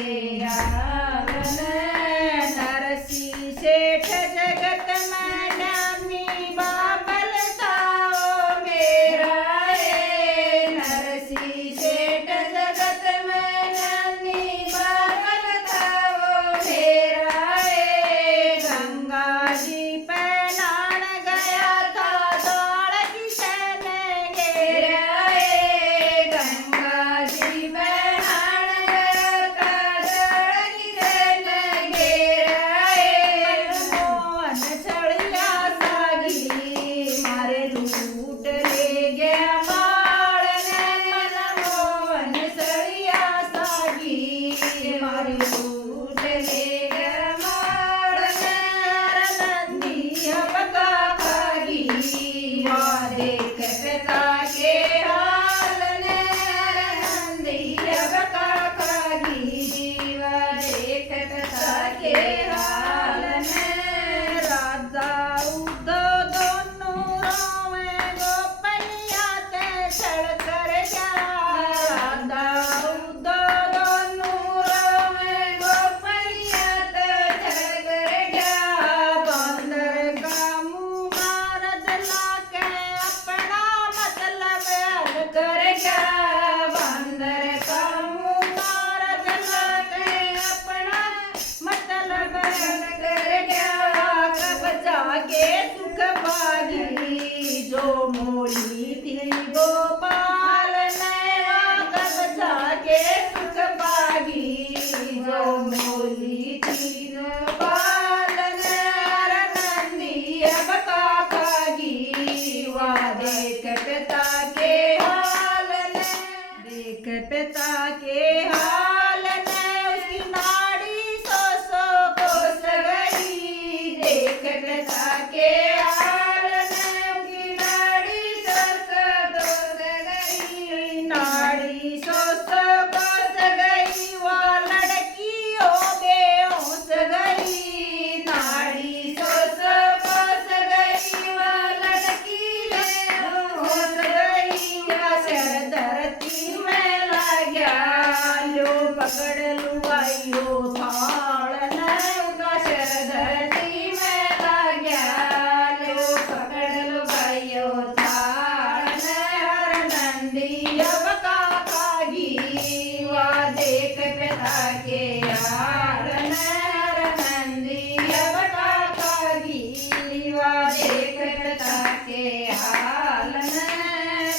आवन नरसी सेठ जगत में नामी बाबल ताओ मेरा नरसी सेठ जगत में नामी बाबल ताओ मेरा गंगा जी पे नान गया था दौड़ किशन घेरा गंगा जी पे नान गया था दौड़ किशन घेरा मोहन छड़िया सागी मारे लूट ले गया बाड़ मन मोहन छड़िया सागी मारे लूट ले गया बाड़ नंदी बका खागी वहाँ देख पिता के हाल ने नंदी बका खागी वहाँ देख पिता के हाल ने राजा उदो दोनों रोवे गोपनिया ते चढ़ कर जा राजा उदो दोनों रोवे गोपनिया ते चढ़ कर जा बंदर का मुँह मार दिला के अपना मतलब हल कर जा बंदर का मुँह मार दिला के अपना मतलब हल कर गया कब जाके सुख पागी जो मोली थी गोपाल नैया कब जाके सुख पागी जो मोली थी गोपाल नैर नंदी अब का खागी वहाँ देख पिता के हाल ने देख पिता के हाल ने उसकी नाड़ी सौ कोस गई देख पिता के हाल ने उसकी नाड़ी सौ कोस गई नाड़ी सौ कोस गई वो लड़की हो बेहोश गई नाड़ी सौ कोस गई वो लड़की बेहोश गई सिर धरती में लग गया लो पकड़ लुआइयो थाल ने उनका सिर धरती में लग गया लो पकड़ लुआइयो थाल ने हर नंदी अब का खागी वहाँ देख पिता के हाल ने हर नंदी अब का खागी वहाँ देख पिता के हाल ने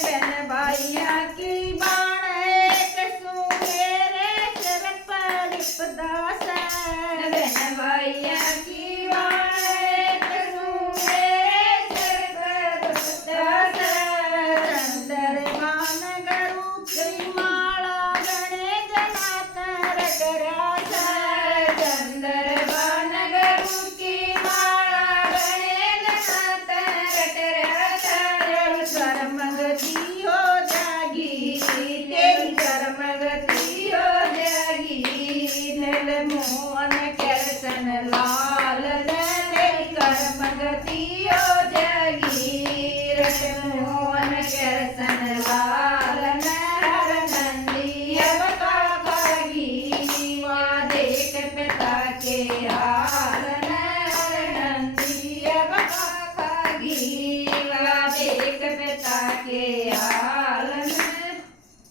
बहन भाइया की बाण एक सू मेरे सिर पर लिपदास बहन भाइया की बाण एक सू मेरे सिर पर लिपदास चंद्रमान गरुड़ की माला गणे जनातर करास चंद्रमान गरुड़ की माला गणे जनातर करास शर्मगति हो जागी तेरी शर्मगति हो जागी नील मोहन कृष्ण लाल तेरी कर्मगति हो जागी रट मोहन कृष्ण लाल हर नंदी अब का खागी वहाँ देख पिता के हाल हर नंदी अब का खागी वहाँ देख पिता के हाल